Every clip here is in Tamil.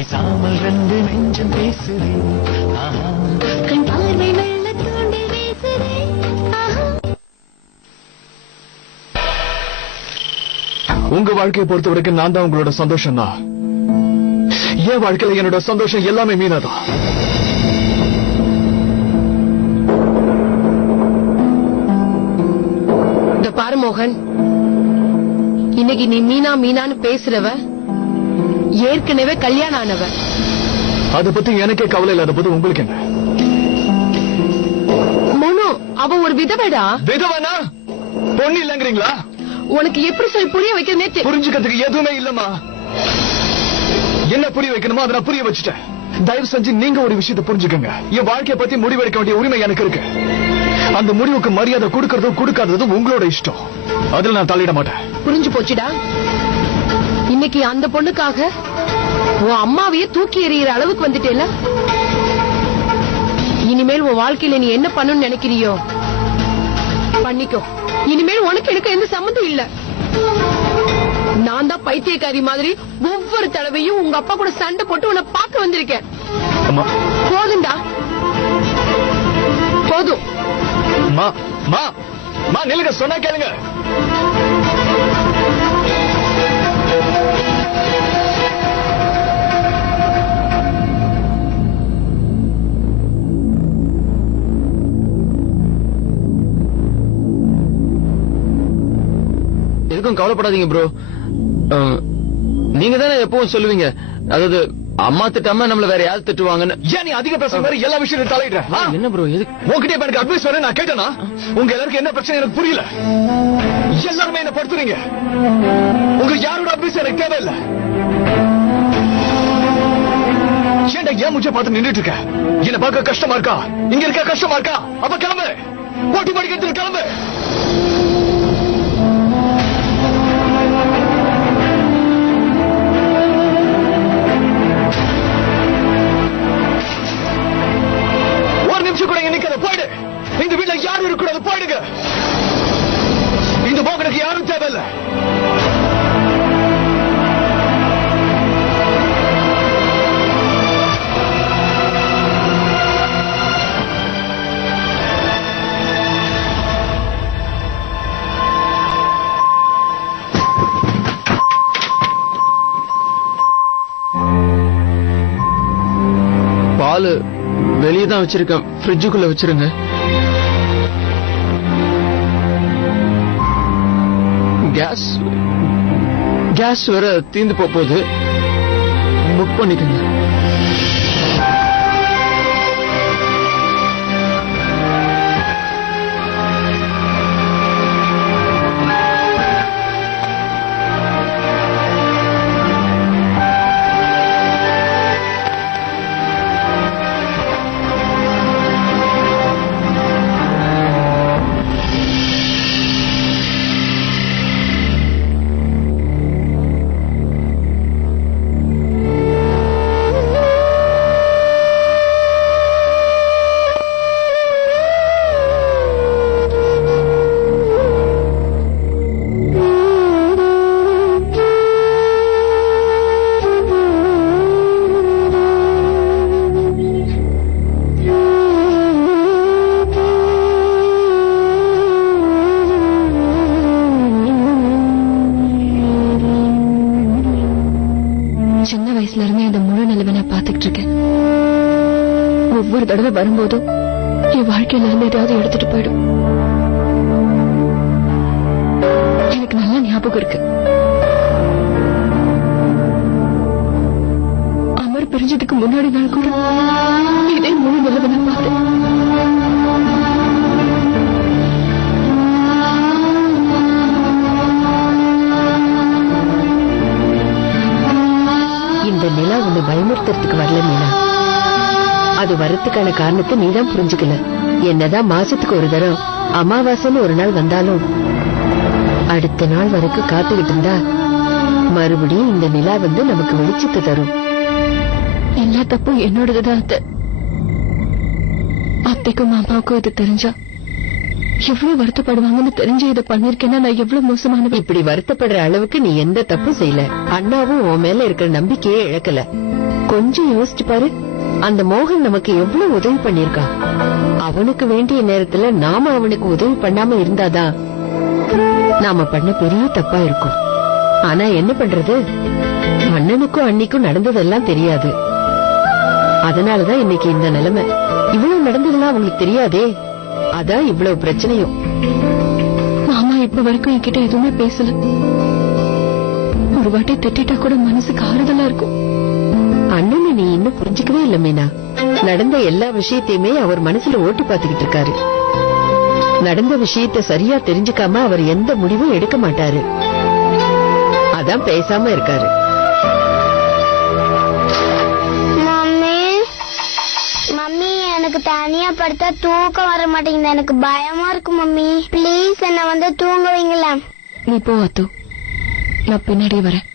பேசாமல் ரெண்டு நெஞ்சம் பேசுதே கண் பார்வை மெல்ல தூண்டி பேசுதே. உங்க வாழ்க்கையை பொறுத்த வரைக்கும் நான் தான் உங்களோட சந்தோஷம் தான். என் வாழ்க்கையில என்னோட சந்தோஷம் எல்லாமே மீனாதான். இந்த பாரு மோகன், இன்னைக்கு நீ மீனா மீனான்னு பேசுறவ ஏற்கனவே கல்யாணம் ஆனவ. அத பத்தி எனக்கே கவலை இல்லாத போது உங்களுக்கு என்ன? மோனு, அவ ஒரு விதவைடா. விதவனா? பொண்ணு இல்லங்கிறீங்களா? உனக்கு எப்படி சொல்லி புரிய வைக்கிறனே புரிஞ்சுக்கிறதுக்கு எதுவுமே இல்லம்மா. என்ன புரிய வைக்கணுமோ அதை நான் புரிய வச்சுட்டேன். தயவு செஞ்சு நீங்க ஒரு விஷயத்தை புரிஞ்சுக்கங்க. என் வாழ்க்கையை பத்தி முடிவெடுக்க வேண்டிய உரிமை எனக்கு இருக்கு. அந்த முடிவுக்கு மரியாதை கொடுக்கறதும் கொடுக்காததும் உங்களோட இஷ்டம். அதுல நான் தலையிட மாட்டேன். புரிஞ்சு போச்சுடா. இன்னைக்கு அந்த பொண்ணுக்காக உன் அம்மாவையே தூக்கி எறிகிற அளவுக்கு வந்துட்டேல. இனிமேல் உன் வாழ்க்கையில நீ என்ன பண்ணணும்னு நினைக்கிறியோ பண்ணிக்கோ. இனிமேல் உனக்கு எனக்கு எந்த சம்மந்தம் இல்ல. நான் தான் பைத்தியக்காரி மாதிரி ஒவ்வொரு தடவையும் உங்க அப்பா கூட சண்டை போட்டு உன்னை பார்க்க வந்திருக்கேன். போதும்டா, போதும். நிலுங்க, சொன்னா கேளுங்க. எதுக்கும் கவலைப்படாதீங்க ப்ரோ. நீங்க தானே எப்பவும் சொல்லுவீங்க, அதாவது அம்மா திட்டாம நம்மள வேற யாரு திட்டுவாங்கன்னு. ஏன் நீ அதிக பேசுற மாதிரி எல்லா விஷயத்தையும் தலையிடுற? என்ன ப்ரோ, எதுக்கு உங்ககிட்ட எனக்கு அட்வைஸ் வர நான் கேட்டேனா? உங்க எல்லாருக்கும் என்ன பிரச்சனை எனக்கு புரியல. எல்லாருமே என்ன படுத்துறீங்க. உங்களுக்கு யாரோட அட்வைஸ் எனக்கு தேவையில்லை. ஏன்டா ஏன் முச்ச பார்த்து நின்றுட்டு இருக்க? என்ன பார்க்க கஷ்டமா இருக்கா? இங்க இருக்க கஷ்டமா இருக்கா? அப்ப கிளம்பு, போட்டி படிக்கிறது கிளம்பு. கூட நிக்காத, போயிடு. இந்த வீட்டுல யாரும் இருக்கக்கூடாது, போயிடுங்க. இந்த மோகனுக்கு யாரும் தேவையில்லை. பால் வெளியே தான் வச்சிருக்கேன், ஃப்ரிட்ஜுக்குள்ள வச்சிருங்க. கேஸ் வேற தீந்து போகுது, புக் பண்ணிக்கங்க. சின்ன வயசுல இருந்து இந்த முழு நிலைமை நான் பாத்துக்கிட்டு இருக்கேன். ஒவ்வொரு தடவை வரும்போதும் என் வாழ்க்கையில இருந்து ஏதாவது எடுத்துட்டு போயிடும். எனக்கு நல்ல ஞாபகம் இருக்கு. அமர் பிரிஞ்சதுக்கு முன்னாடி நாள் கூட இதே முழு நிலைமை நான் பார்த்தேன். நிலா உன்னை பயமுறுத்துறதுக்கு வரல மீனா. அது வரத்துக்கான காரணத்தை நீதான் புரிஞ்சுக்கல. என்னதான் மாசத்துக்கு ஒரு தரம் அமாவாசைன்னு ஒரு நாள் வந்தாலும் அடுத்த நாள் வரைக்கும் காத்துக்கிட்டு இருந்தா மறுபடியும் இந்த நிலா வந்து நமக்கு வெளிச்சத்தை தரும். எல்லா தப்பும் என்னோடதுதான். அத்தைக்கும் மாமாவுக்கும் இது தெரிஞ்சா எவ்வளவு வருத்தப்படுவாங்கன்னு தெரிஞ்சு இதை பண்ணிருக்கேன்னா நான் எவ்வளவு மோசமானவ. இப்படி வருத்தப்படுற அளவுக்கு நீ எந்த தப்பும் செய்யல. அண்ணாவும் உன் மேல இருக்கிற நம்பிக்கையே இழக்கல. கொஞ்சம் யோசிச்சு பாரு, அந்த மோகன் நமக்கு எவ்வளவு உதவி பண்ணிருக்கான். அவனுக்கு வேண்டிய நேரத்துல நாம அவனுக்கு உதவி பண்ணாம இருந்தாதான் நாம பண்ண பெரிய தப்பா இருக்கும். ஆனா என்ன பண்றது, அண்ணனுக்கும் அண்ணிக்கும் நடந்ததெல்லாம் தெரியாது. அதனாலதான் இன்னைக்கு இந்த நிலைமை. இவ்வளவு நடந்ததெல்லாம் அவங்களுக்கு தெரியாதே, அதான் இவ்வளவு பிரச்சனையும். மாமா இப்ப வரைக்கும் என்கிட்ட எதுவுமே பேசல. ஒரு வாட்டி திட்டா கூட மனசுக்கு ஆறுதலா இருக்கும். அண்ணனை நீ இன்னும் புரிஞ்சுக்கவே இல்ல மீனா. நடந்த எல்லா விஷயத்தையுமே அவர் மனசுல ஓட்டு பாத்துக்கிட்டு இருக்காரு. நடந்த விஷயத்தை சரியா தெரிஞ்சுக்காம அவர் எந்த முடிவும் எடுக்க மாட்டாரு. அதான் பேசாம இருக்காரு. மம்மி, எனக்கு தனியா படுத்தா தூக்கம் வர மாட்டேங்குது. எனக்கு பயமா இருக்கு மம்மி. பிளீஸ் என்ன வந்து தூங்க வைங்களா. நீ போ அத்து, நான் பின்னாடி வரேன்.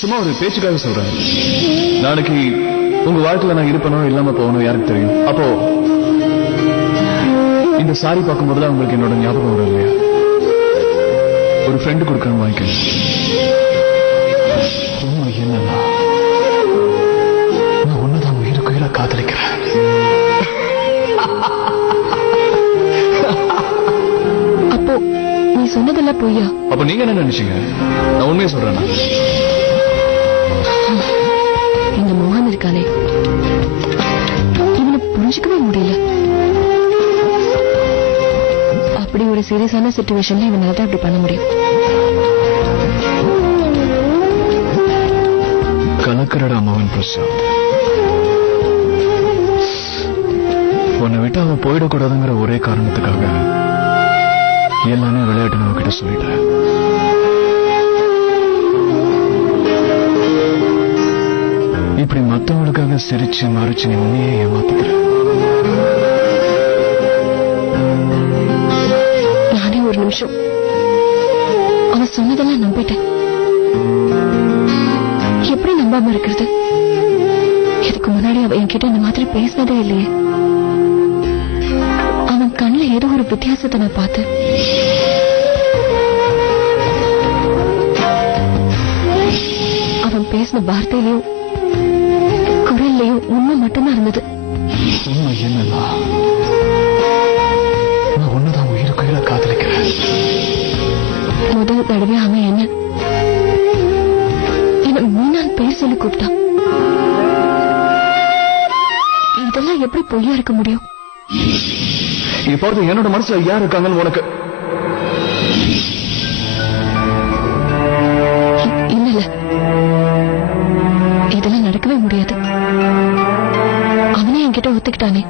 சும்மா ஒரு பேச்சுக்காக சொல்றேன். நாளைக்கு உங்க வாழ்க்கையில நான் இருப்பனோ இல்லாம போகணும் யாருக்கு தெரியும். அப்போ இந்த சாரி பார்க்கும் போதுதான் உங்களுக்கு என்னோட ஞாபகம் வரும் இல்லையா? ஒரு ஃப்ரெண்டு கொடுக்கணும் வாங்கிக்க. என்னன்னா நான் ஒண்ணுதான் உயிருக்குயிரா காதலிக்கிறேன். அப்போ நீ சொன்னதெல்லாம் பொய்யா? அப்ப நீங்க என்ன நினைச்சீங்க? நான் உண்மையை சொல்றேன். இந்த மோகன் இருக்கானே, இவனை புரிஞ்சுக்கவே முடியல. அப்படி ஒரு சீரியஸான சிச்சுவேஷன்ல இவனால தான் இப்படி பண்ண முடியும். கலக்கரடா மோகன் பிரசாத். உன்னை விட்டு அவன் போயிடக்கூடாதுங்கிற ஒரே காரணத்துக்காக எல்லாமே விளையாட்டு நம்ம கிட்ட சொல்லிட்டேன். இப்படி மத்தவங்களுக்காக சிரிச்சு மறைச்சு நீ உன்னையே ஏமாத்துக்கிற. நானே ஒரு நிமிஷம் அவன் சொன்னதெல்லாம் நம்பிட்டேன். எப்படி நம்பாம இருக்கிறது? இதுக்கு முன்னாடி அவன் என்கிட்ட இந்த மாதிரி பேசினதே இல்லையே. அவன் கண்ணுல ஏதோ ஒரு வித்தியாசத்தை நான் பார்த்தேன். அவன் பேசின வார்த்தையிலையும் குரல்லையும் உண்மை மட்டும்தான் இருந்தது. உண்மை என்னன்னா நான் ஒண்ணுதான் உயிருக்குயிரா காதலிக்கிறேன். முதல் தடவை அவன் என்ன மீனான் பேர் சொல்லி கூப்பிட்டான். இதெல்லாம் எப்படி பொய்யா இருக்க முடியும்? இப்போது என்னோட மனசுல யார் இருக்காங்கன்னு உனக்கு இல்ல, இதெல்லாம் நடக்கவே முடியாது. அவனே என்கிட்ட ஒத்துக்கிட்டானே,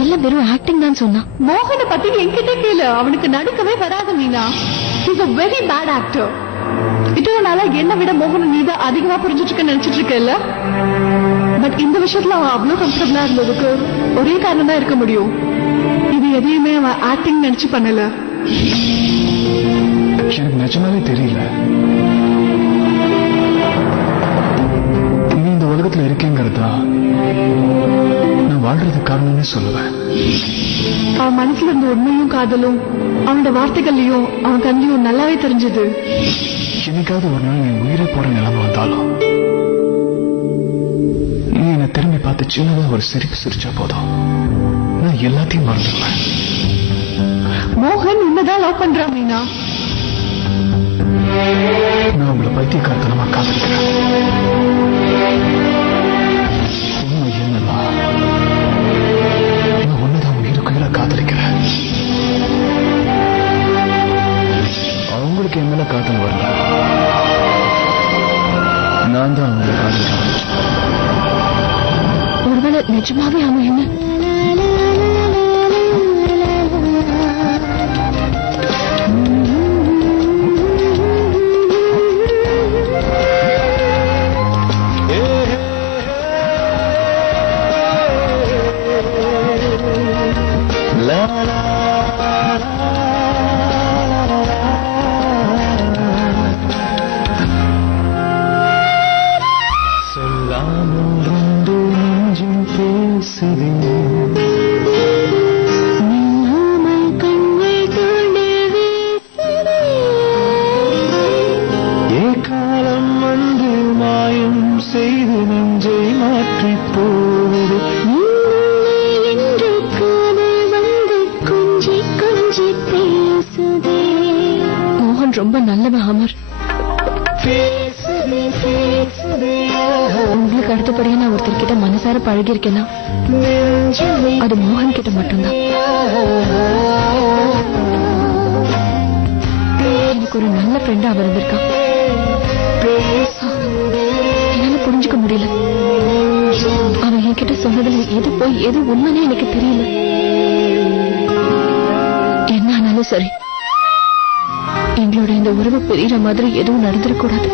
எல்லாம் வெறும் ஆக்டிங் தான் சொன்னான். மோகனை பத்தி என்கிட்ட கேளு, அவனுக்கு நடிக்கவே வராது Meena. He's a very bad actor. இவ்வளவு நாளா என்ன விட மோகனை நீதான் அதிகமா புரிஞ்சுட்டு இருக்க நினைச்சிட்டு இருக்கல. பட் இந்த விஷயத்துல அவன் அவ்வளவு கம்ஃபர்டபிளா இருந்ததுக்கு ஒரே காரணம் தான் இருக்க முடியும். இது எதையுமே அவன் ஆக்டிங் நினைச்சு பண்ணல. எனக்கு நிஜமாவே தெரியல நீ இந்த உலகத்துல இருக்கேங்கிறதா நான் வாழ்றது காரணமே சொல்லுவேன். அவன் மனசுல இருந்த உண்மையும் காதலும் அவனோட வார்த்தைகள்லயும் அவன் கண்ணியும் நல்லாவே தெரிஞ்சது. என்னைக்காவது ஒரு நாள் என் உயிரை போற நிலைமை வந்தாலும் நீ என்னை திரும்பி பார்த்து சின்னதா ஒரு சிரிப்பு சிரிச்சா போதும், நான் எல்லாத்தையும் மறந்துடுவேன். மோகன் உன்னதான் லவ் பண்றான் மீனா. நான் உங்களை பைத்தியக்காரத்தனமா காதலிக்கிறேன். உண்மை என்னன்னா நான் ஒண்ணுதான் உயிருக்குயிரா காதலிக்கிறேன். அவங்களுக்கு என் மேல காதல் வரல, நிஜமாவே அவன் என்ன ரொம்ப நல்லவன் அமர். உங்களுக்கு அடுத்தபடியா நான் ஒருத்தர் கிட்ட மனசார பழகி இருக்கேன்னா அது மோகன் கிட்ட மட்டும்தான். எனக்கு ஒரு நல்ல ஃப்ரெண்டா அவர் இருந்திருக்கான். என்னால புரிஞ்சுக்க முடியல. அவன் என்கிட்ட சொன்னதுல எது போய் எது உண்மைன்னு எனக்கு தெரியல. என்ன ஆனாலும் சரி, எங்களோட இந்த உறவு பெரிய மாதிரி எதுவும் நடந்துடக்கூடாது.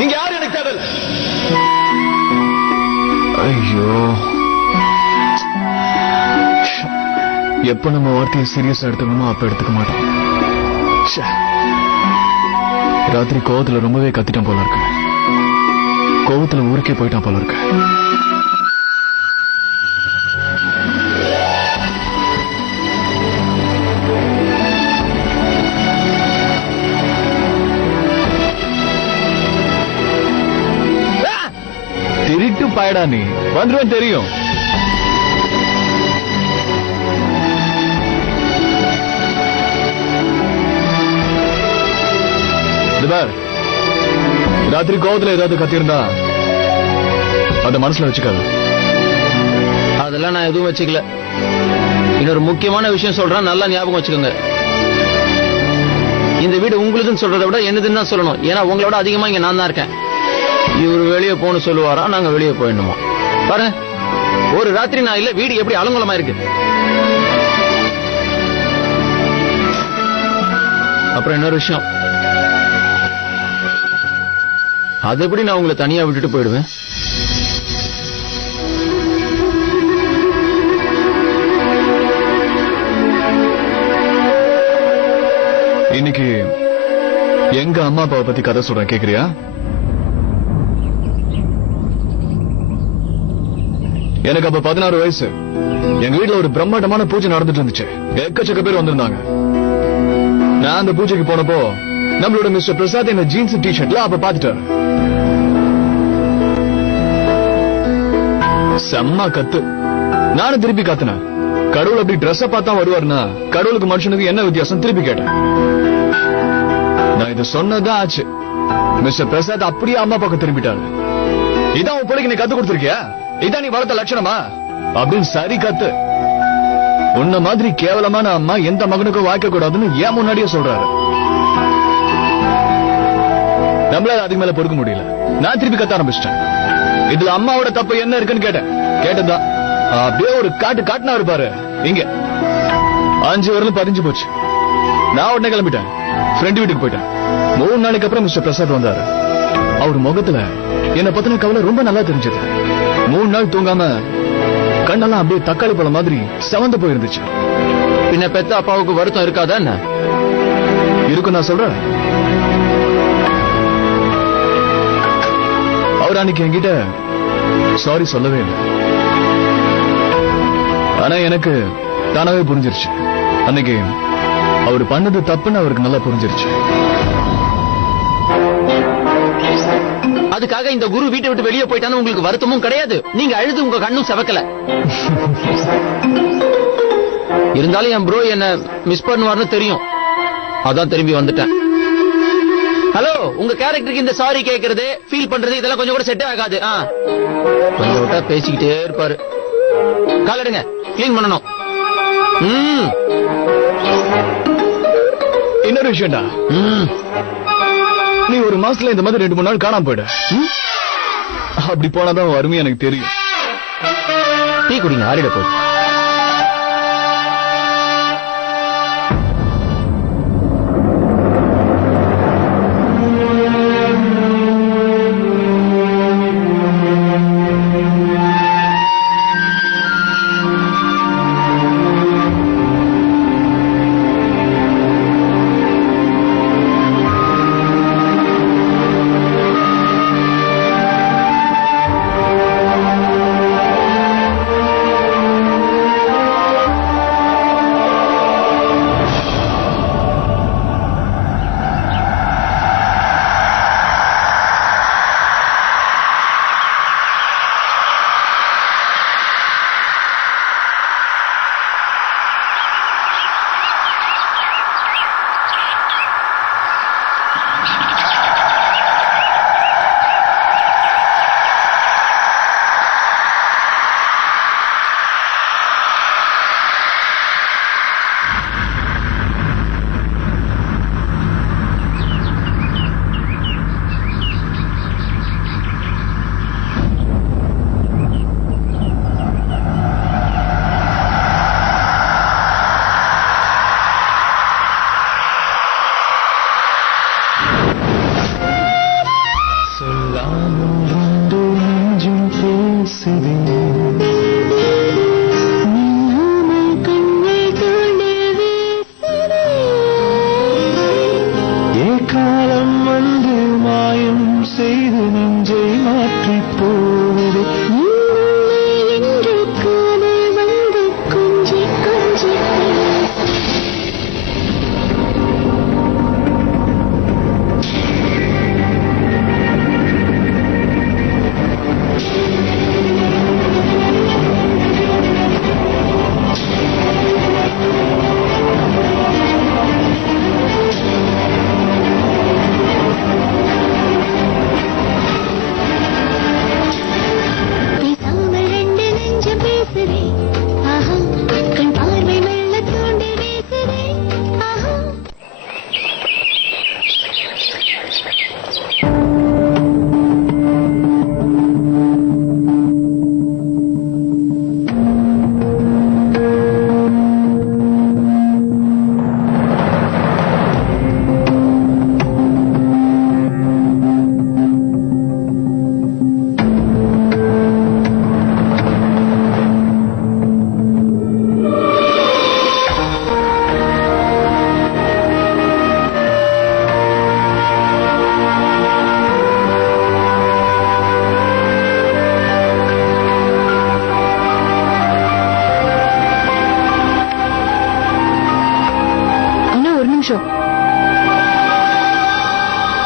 நீங்க யாரு எனக்கு தேவையில்ல. ஐயோ, எப்ப நம்ம வார்த்தையை சீரியஸா எடுத்துக்கணுமோ அப்ப எடுத்துக்க மாட்டோம். ராத்திரி கோவத்துல ரொம்பவே கத்திட்டான் போல இருக்கு. கோவத்துல ஊருக்கே போயிட்டான் போல இருக்கு. திருட்டு பாயடா நீ, வந்துருவேன் தெரியும். ராத்திரி கோவத்துல ஏதாவது கத்திருந்தா அத மனசுல வச்சுக்காத. அதெல்லாம் நான் எதுவும் வச்சுக்கல. இன்னொரு முக்கியமான விஷயம் சொல்றேன், நல்லா ஞாபகம் வச்சுக்கோங்க. இந்த வீடு உங்களுதுன்னு சொல்றதை விட என்னதுன்னு தான் சொல்லணும். ஏன்னா உங்களோட அதிகமா இங்க நான் தான் இருக்கேன். இவரு வெளியே போன்னு சொல்லுவாரா, நாங்க வெளியே போயிடணுமா? பாருங்க, ஒரு ராத்திரி நான் இல்ல, வீடு எப்படி அலங்கோலமா இருக்கு. அப்புறம் இன்னொரு விஷயம், அது எப்படி நான் உங்களை தனியா விட்டுட்டு போயிடுவேன்? இன்னைக்கு எங்க அம்மா அப்பாவை பத்தி கதை சொல்றேன், கேக்குறியா? எனக்கு அப்ப 16 வயசு. எங்க வீட்டுல ஒரு பிரம்மாண்டமான பூஜை நடந்துட்டு இருந்துச்சு. எக்கச்சக்க பேர் வந்திருந்தாங்க. நான் அந்த பூஜைக்கு போனப்போ நம்மளோட மிஸ்டர் பிரசாத் என்ன ஜீன்ஸ் டிஷர்ட்ல அப்ப பாத்துட்டாரு. செம்ம கத்து. நானும் திருப்பி கத்துனேன். கடவுள் அப்படி ட்ரெஸ் பார்த்தா வருவாருன்னா கடவுளுக்கு மனுஷனுக்கு என்ன வித்தியாசம் திருப்பி கேட்டேன். நான் இதை சொன்னதான் ஆச்சு. மிஸ்டர் பிரசாத் அப்படியே அம்மா பக்கம் திரும்பிட்டாரு. இதான் உன் பிள்ளைக்கு நீ கத்து கொடுத்திருக்கியா? இதான் நீ வளர்த்த லட்சணமா? அப்படின்னு சரி கத்து. உன்ன மாதிரி கேவலமான அம்மா எந்த மகனுக்கும் வாய்க்க கூடாதுன்னு ஏன் முன்னாடியே சொல்றாரு. நம்மளால அதுக்கு மேல பொறுக்க முடியல. நான் திருப்பி கத்த ஆரம்பிச்சிட்டேன். இதுல அம்மாவோட தப்பு என்ன இருக்குன்னு கேட்டேன். கேட்டதா அப்படியே ஒரு காட்டுனா இருப்பாரு. இங்க 5 வரலும் 15 போச்சு. நான் உடனே கிளம்பிட்டேன். ஃப்ரெண்ட் வீட்டுக்கு போயிட்டேன். 3 நாளைக்கு அப்புறம் மிஸ்டர் பிரசாத் வந்தாரு. அவர் முகத்துல என்ன பத்தின கவலை ரொம்ப நல்லா தெரிஞ்சது. 3 நாள் தூங்காம கண்ணெல்லாம் அப்படியே தக்காளி பழம் மாதிரி செவந்து போயிருந்துச்சு. பின்ன பெத்த அப்பாவுக்கு வருத்தம் இருக்காதா என்ன? இருக்கும் நான் சொல்றேன். அவர் அன்னைக்கு என்கிட்ட சாரி சொல்லவே இல்லை. ஆனா எனக்கு தானாவே புரிஞ்சிருச்சு. அன்னைக்கு அவர் பண்ணது தப்புன்னு அவருக்கு நல்லா புரிஞ்சிருச்சு. அதுக்காக இந்த குரு வீட்டை விட்டு வெளியே போயிட்டான்னு உங்களுக்கு வருத்தமும் கிடையாது. நீங்க அழுது உங்க கண்ணும் செவக்கல. இருந்தாலும் என் ப்ரோ என்ன மிஸ் பண்ணுவார்னு தெரியும். அதான் திரும்பி வந்துட்டேன். ஹலோ, உங்க கேரக்டருக்கு இந்த சாரி கேக்குறது, ஃபீல் பண்றது இதெல்லாம் கொஞ்சம் கூட செட் ஆகாது. கொஞ்சம் விட்டா பேசிக்கிட்டே இருப்பாரு. கால் எடுங்க, கிளீன் பண்ணணும். இன்னொரு விஷயம்டா, நீ ஒரு மாசத்துல இந்த மாதிரி 2-3 நாள் காணாம போயிடு. அப்படி போனாதான் அருமை எனக்கு தெரியும். டீ குடிங்க, ஆறிட போகுது.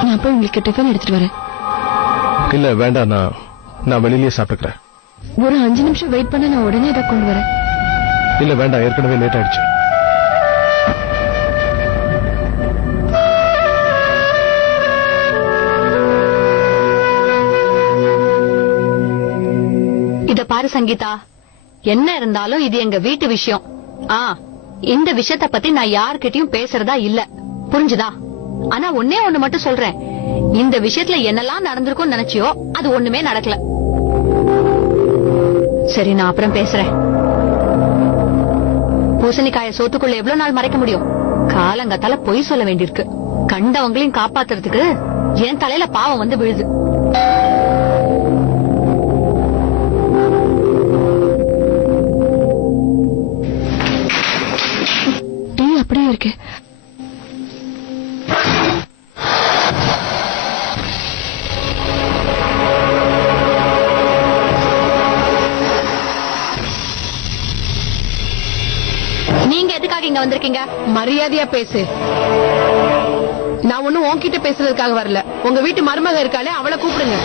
நான் போய் உங்களுக்கு டிஃபன் எடுத்துட்டு வரேன். இல்ல வேண்டாம், நான் வெளியிலேயே சாப்பிட்டுக்கிறேன். ஒரு 5 நிமிஷம் வெயிட் பண்ண, நான் உடனே இதை கொண்டு வரேன். இல்ல வேண்டாம், ஏற்கனவே லேட் ஆயிடுச்சு. இத பாரு சங்கீதா, என்ன இருந்தாலும் இது எங்க வீட்டு விஷயம். இந்த விஷயத்த பத்தி நான் யார்கிட்டயும் பேசுறதா இல்ல, புரிஞ்சுதா? ஆனா ஒன்னே ஒண்ணு மட்டும் சொல்றேன், இந்த விஷயத்துல என்னெல்லாம் நடந்திருக்கும் நினைச்சியோ அது ஒண்ணுமே நடக்கல. சரி, நான் அப்புறம் பேசுறேன். பூசணிக்காய சோத்துக்குள்ள எவ்வளவு நாள் மறைக்க முடியும்? காலங்கத்தால பொய் சொல்ல வேண்டியிருக்கு. கண்டவங்களையும் காப்பாத்துறதுக்கு என் தலையில பாவம் வந்து விழுது. டீ அப்படியே இருக்கு. இங்க வந்திருக்கீங்க? மரியாதையா பேசு. நான் ஒண்ணும் உன்கிட்ட பேசுறதுக்காக வரல. உங்க வீட்டு மருமக இருக்காளே அவளை கூப்பிடுங்க.